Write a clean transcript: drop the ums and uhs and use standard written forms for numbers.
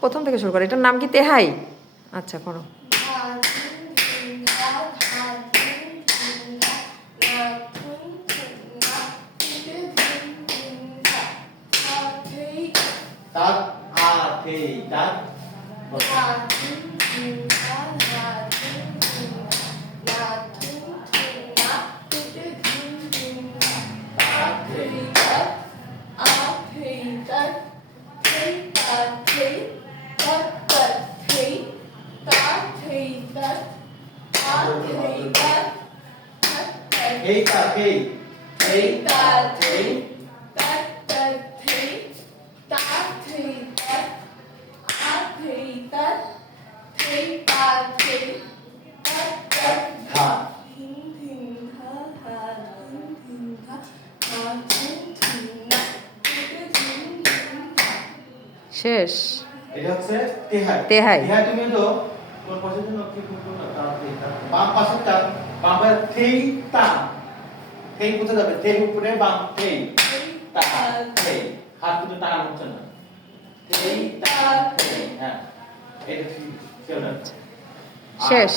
প্রথম থেকে শুরু করো। এটার নাম কি তেহাই? আচ্ছা করো। শেষ। এটা হচ্ছে তেহাই। তেহাই। তেহাই তুমি তো তোমার পাশের জন্য কি করতে না তার বাম পাশেরটা বাম পাশে থেই তা থেই কোথায় যাবে? থেই উপরে বাম থেই তা থেই হাত কিন্তু টান হচ্ছে না। থেই তা থেই হ্যাঁ এটা ঠিক শেষ।